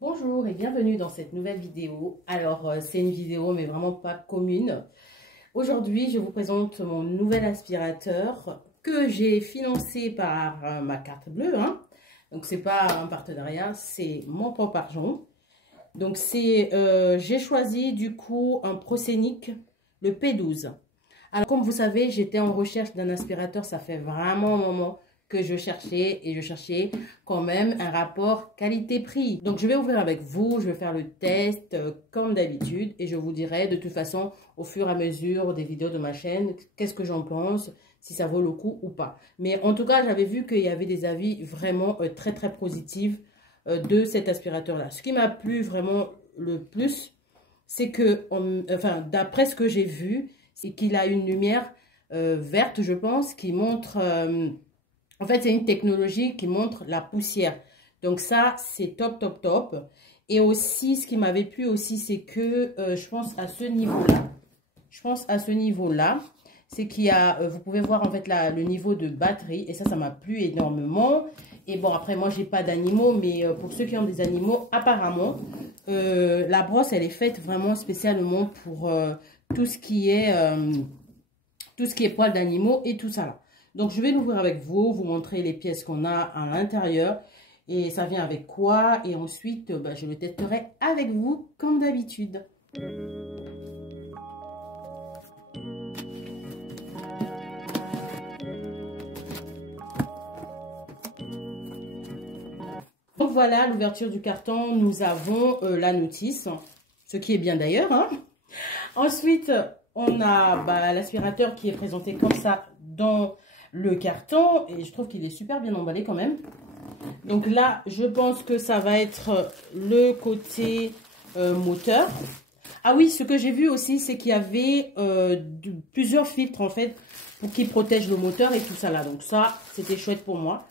Bonjour et bienvenue dans cette nouvelle vidéo. Alors, c'est une vidéo mais vraiment pas commune. Aujourd'hui, je vous présente mon nouvel aspirateur que j'ai financé par ma carte bleue. Donc, c'est pas un partenariat, c'est mon propre argent. Donc, j'ai choisi du coup un Proscenic, le P12. Alors, comme vous savez, j'étais en recherche d'un aspirateur, ça fait vraiment un moment que je cherchais et je cherchais quand même un rapport qualité-prix. Donc, je vais ouvrir avec vous, je vais faire le test comme d'habitude et je vous dirai de toute façon au fur et à mesure des vidéos de ma chaîne, qu'est-ce que j'en pense, si ça vaut le coup ou pas. Mais en tout cas, j'avais vu qu'il y avait des avis vraiment très très positifs de cet aspirateur-là. Ce qui m'a plu vraiment le plus, c'est que, d'après ce que j'ai vu, c'est qu'il a une lumière verte, je pense, qui montre... en fait, c'est une technologie qui montre la poussière. Donc ça, c'est top, top, top. Et aussi, ce qui m'avait plu aussi, c'est que je pense à ce niveau-là, c'est qu'il y a, vous pouvez voir en fait le niveau de batterie. Et ça m'a plu énormément. Et bon, après, moi, j'ai pas d'animaux, mais pour ceux qui ont des animaux, apparemment, la brosse, elle est faite vraiment spécialement pour tout ce qui est poils d'animaux et tout ça là. Donc, je vais l'ouvrir avec vous montrer les pièces qu'on a à l'intérieur. Et ça vient avec quoi. Et ensuite, je le testerai avec vous comme d'habitude. Donc, voilà l'ouverture du carton. Nous avons la notice, ce qui est bien d'ailleurs. Ensuite, on a l'aspirateur qui est présenté comme ça dans le carton et je trouve qu'il est super bien emballé quand même. Donc là, je pense que ça va être le côté moteur. Ah oui, ce que j'ai vu aussi, c'est qu'il y avait plusieurs filtres en fait pour qu'ils protègent le moteur et tout ça là. Donc ça, c'était chouette pour moi.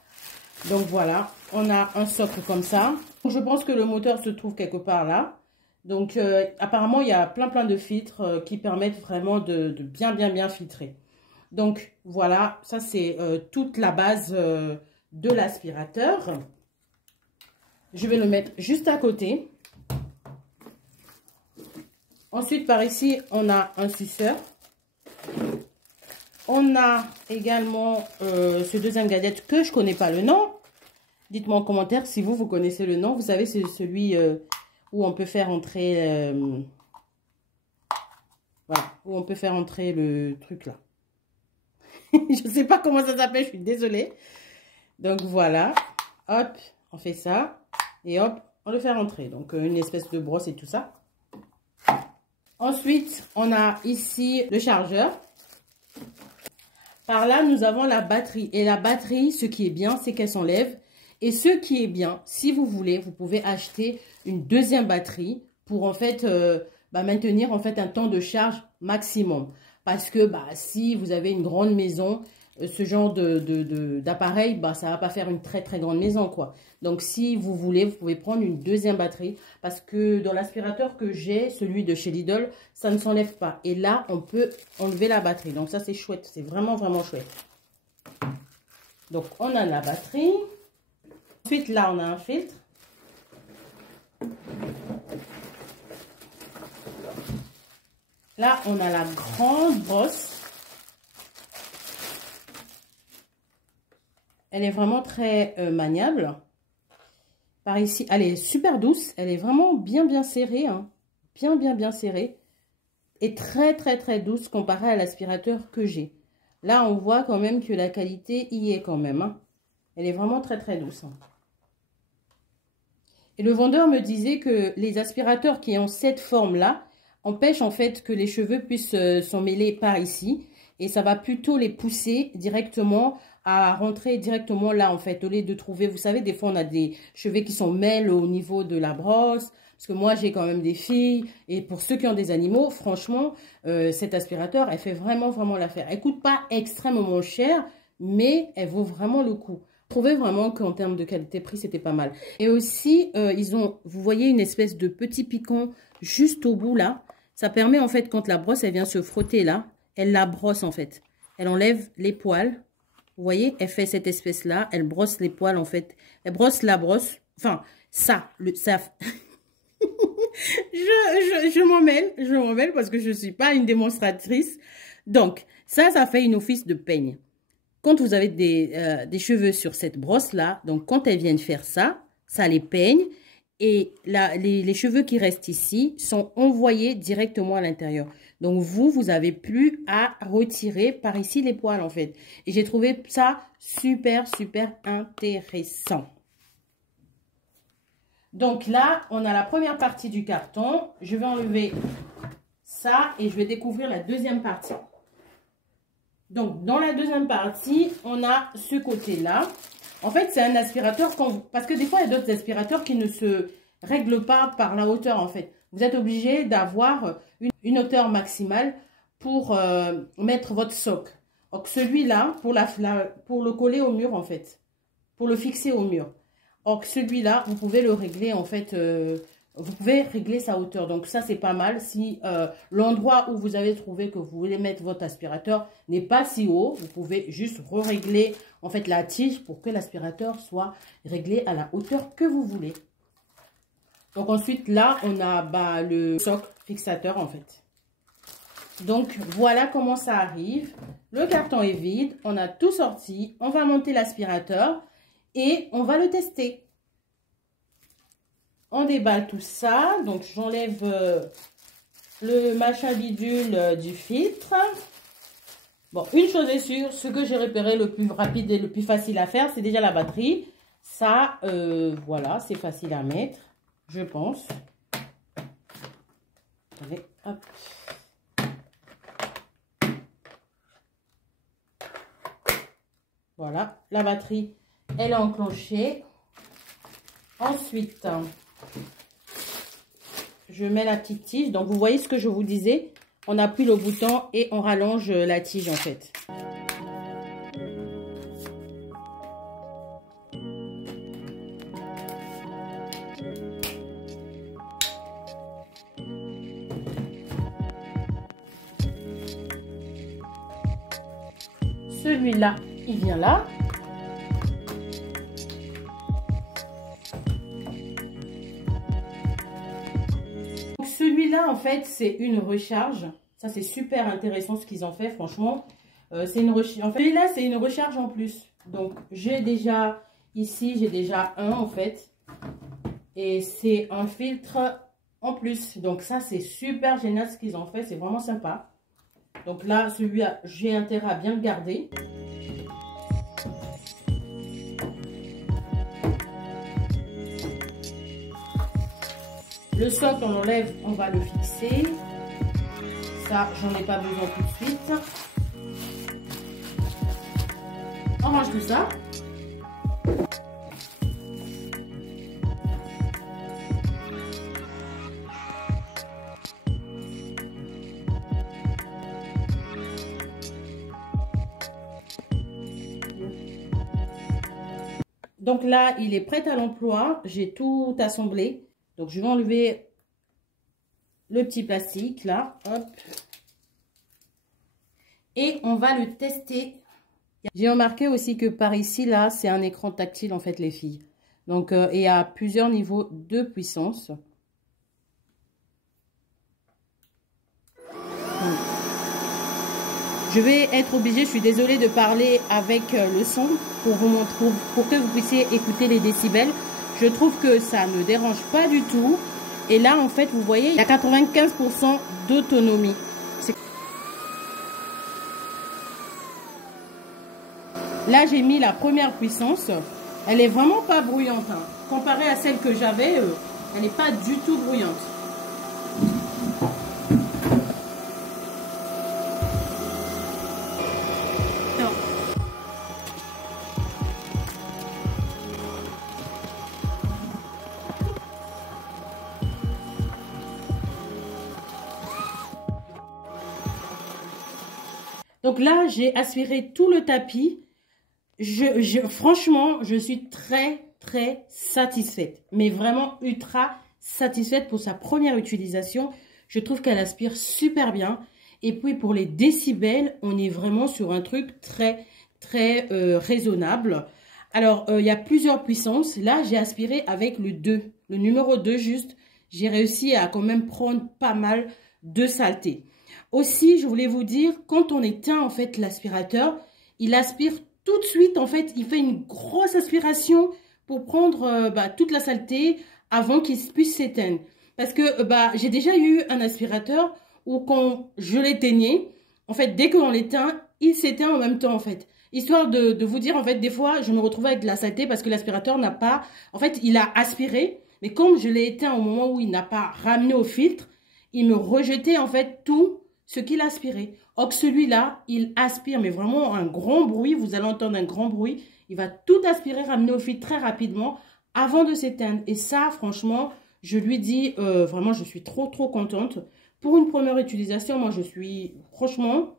Donc voilà, on a un socle comme ça. Je pense que le moteur se trouve quelque part là. Donc apparemment, il y a plein de filtres qui permettent vraiment de bien filtrer. Donc, voilà, ça c'est toute la base de l'aspirateur. Je vais le mettre juste à côté. Ensuite, par ici, on a un suceur. On a également ce deuxième gadget que je ne connais pas le nom. Dites-moi en commentaire si vous connaissez le nom. Vous savez, c'est celui où on peut faire entrer... voilà, où on peut faire entrer le truc là. Je ne sais pas comment ça s'appelle, je suis désolée. Donc voilà, hop, on fait ça. Et hop, on le fait rentrer. Donc une espèce de brosse et tout ça. Ensuite, on a ici le chargeur. Par là, nous avons la batterie. Et la batterie, ce qui est bien, c'est qu'elle s'enlève. Et ce qui est bien, si vous voulez, vous pouvez acheter une deuxième batterie pour en fait maintenir en fait un temps de charge maximum. Parce que si vous avez une grande maison, ce genre d'appareil, ça ne va pas faire une très grande maison, quoi. Donc, si vous voulez, vous pouvez prendre une deuxième batterie. Parce que dans l'aspirateur que j'ai, celui de chez Lidl, ça ne s'enlève pas. Et là, on peut enlever la batterie. Donc, ça, c'est chouette. C'est vraiment chouette. Donc, on a la batterie. Ensuite, là, on a un filtre. Là, on a la grande brosse. Elle est vraiment très maniable. Par ici, elle est super douce. Elle est vraiment bien serrée. Bien serrée. Et très douce comparée à l'aspirateur que j'ai. Là, on voit quand même que la qualité y est quand même. Elle est vraiment très douce. Et le vendeur me disait que les aspirateurs qui ont cette forme-là, empêche en fait que les cheveux puissent s'en mêler par ici. Et ça va plutôt les pousser directement à rentrer directement là en fait. Au lieu de trouver, vous savez, des fois on a des cheveux qui s'en mêlent au niveau de la brosse. Parce que moi j'ai quand même des filles. Et pour ceux qui ont des animaux, franchement, cet aspirateur, elle fait vraiment l'affaire. Elle coûte pas extrêmement cher, mais elle vaut vraiment le coup. Je trouvais vraiment qu'en termes de qualité-prix, c'était pas mal. Et aussi, vous voyez une espèce de petit piquant juste au bout là. Ça permet en fait, quand la brosse, elle vient se frotter là, elle la brosse en fait. Elle enlève les poils. Vous voyez, elle fait cette espèce là. Elle brosse les poils en fait. Elle brosse la brosse. Enfin, ça, je m'en mêle parce que je ne suis pas une démonstratrice. Donc, ça fait une office de peigne. Quand vous avez des cheveux sur cette brosse-là, donc quand elles viennent faire ça, ça les peigne. Et là, les cheveux qui restent ici sont envoyés directement à l'intérieur. Donc, vous n'avez plus à retirer par ici les poils, en fait. Et j'ai trouvé ça super, super intéressant. Donc là, on a la première partie du carton. Je vais enlever ça et je vais découvrir la deuxième partie. Donc, dans la deuxième partie, on a ce côté-là. En fait, c'est un aspirateur, parce que des fois, il y a d'autres aspirateurs qui ne se règlent pas par la hauteur, en fait. Vous êtes obligé d'avoir une hauteur maximale pour mettre votre socle. Donc, celui-là, pour le coller au mur, en fait. Pour le fixer au mur. Or, celui-là, vous pouvez le régler, en fait, vous pouvez régler sa hauteur. Donc, ça, c'est pas mal. Si l'endroit où vous avez trouvé que vous voulez mettre votre aspirateur n'est pas si haut, vous pouvez juste régler, en fait, la tige pour que l'aspirateur soit réglé à la hauteur que vous voulez. Donc, ensuite, là, on a le socle fixateur, en fait. Donc, voilà comment ça arrive. Le carton est vide. On a tout sorti. On va monter l'aspirateur. Et on va le tester. On déballe tout ça. Donc, j'enlève le machin bidule du filtre. Bon, une chose est sûre, ce que j'ai repéré le plus rapide et le plus facile à faire, c'est déjà la batterie. Ça, voilà, c'est facile à mettre, je pense. Allez, hop. Voilà, la batterie. Elle est enclenchée. Ensuite, je mets la petite tige. Donc, vous voyez ce que je vous disais. On appuie le bouton et on rallonge la tige, en fait. Celui-là, il vient là. Celui-là, en fait, c'est une recharge. Ça, c'est super intéressant ce qu'ils ont fait, franchement. C'est une recharge. En fait, celui-là, c'est une recharge en plus. Donc, j'ai déjà, ici, j'ai déjà un, en fait. Et c'est un filtre en plus. Donc, ça, c'est super génial ce qu'ils ont fait. C'est vraiment sympa. Donc là, celui-là, j'ai intérêt à bien le garder. Le socle, on l'enlève, on va le fixer. Ça, j'en ai pas besoin tout de suite. On range tout ça. Donc là, il est prêt à l'emploi. J'ai tout assemblé. Donc, je vais enlever le petit plastique, là. Hop. Et on va le tester. J'ai remarqué aussi que par ici, là, c'est un écran tactile, en fait, les filles. Donc, il y a plusieurs niveaux de puissance. Je vais être obligée, je suis désolée de parler avec le son pour vous montrer, pour que vous puissiez écouter les décibels. Je trouve que ça ne dérange pas du tout. Et là, en fait, vous voyez, il y a 95% d'autonomie. Là, j'ai mis la première puissance. Elle est vraiment pas bruyante. Hein. Comparée à celle que j'avais, elle n'est pas du tout bruyante. Donc là, j'ai aspiré tout le tapis. Franchement, je suis très, très satisfaite. Mais vraiment ultra satisfaite pour sa première utilisation. Je trouve qu'elle aspire super bien. Et puis pour les décibels, on est vraiment sur un truc très, très raisonnable. Alors, il y a plusieurs puissances. Là, j'ai aspiré avec le 2. Le numéro 2 juste. J'ai réussi à quand même prendre pas mal de saleté. Aussi, je voulais vous dire, quand on éteint en fait l'aspirateur, il aspire tout de suite. En fait, il fait une grosse aspiration pour prendre toute la saleté avant qu'il puisse s'éteindre. Parce que j'ai déjà eu un aspirateur où quand je l'éteignais, en fait, dès qu'on l'éteint, il s'éteint en même temps en fait. Histoire de vous dire, en fait, des fois, je me retrouvais avec de la saleté parce que l'aspirateur n'a pas... En fait, il a aspiré, mais comme je l'ai éteint au moment où il n'a pas ramené au filtre, il me rejetait, en fait, tout ce qu'il aspirait. Or, celui-là, il aspire, mais vraiment un grand bruit. Vous allez entendre un grand bruit. Il va tout aspirer, ramener au filtre très rapidement avant de s'éteindre. Et ça, franchement, je lui dis, vraiment, je suis trop contente. Pour une première utilisation, moi, je suis, franchement...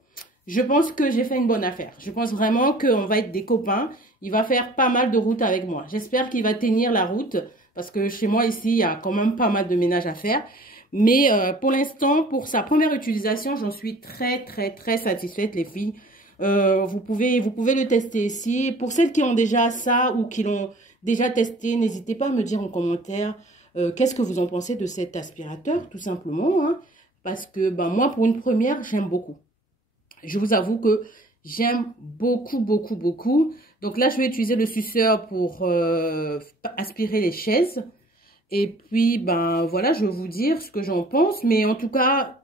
Je pense que j'ai fait une bonne affaire. Je pense vraiment qu'on va être des copains. Il va faire pas mal de route avec moi. J'espère qu'il va tenir la route parce que chez moi ici, il y a quand même pas mal de ménage à faire. Mais pour l'instant, pour sa première utilisation, j'en suis très satisfaite les filles. Vous pouvez le tester ici. Pour celles qui ont déjà ça ou qui l'ont déjà testé, n'hésitez pas à me dire en commentaire qu'est-ce que vous en pensez de cet aspirateur, tout simplement. Hein, parce que moi, pour une première, j'aime beaucoup. Je vous avoue que j'aime beaucoup. Donc là, je vais utiliser le suceur pour aspirer les chaises. Et puis, voilà, je vais vous dire ce que j'en pense. Mais en tout cas...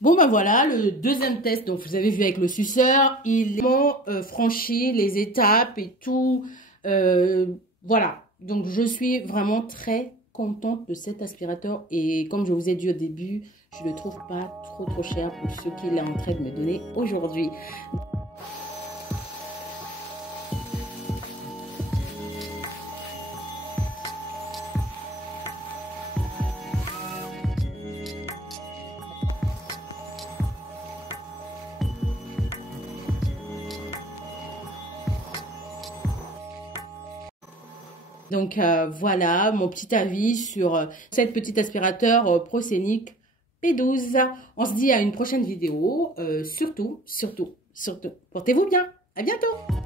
Bon, voilà, le deuxième test, donc vous avez vu avec le suceur, il a franchi les étapes et tout. Voilà, donc je suis vraiment très contente de cet aspirateur. Et comme je vous ai dit au début, je ne le trouve pas trop cher pour ce qu'il est en train de me donner aujourd'hui. Donc voilà mon petit avis sur cette petite aspirateur Proscenic P12. On se dit à une prochaine vidéo. Surtout, portez-vous bien. À bientôt.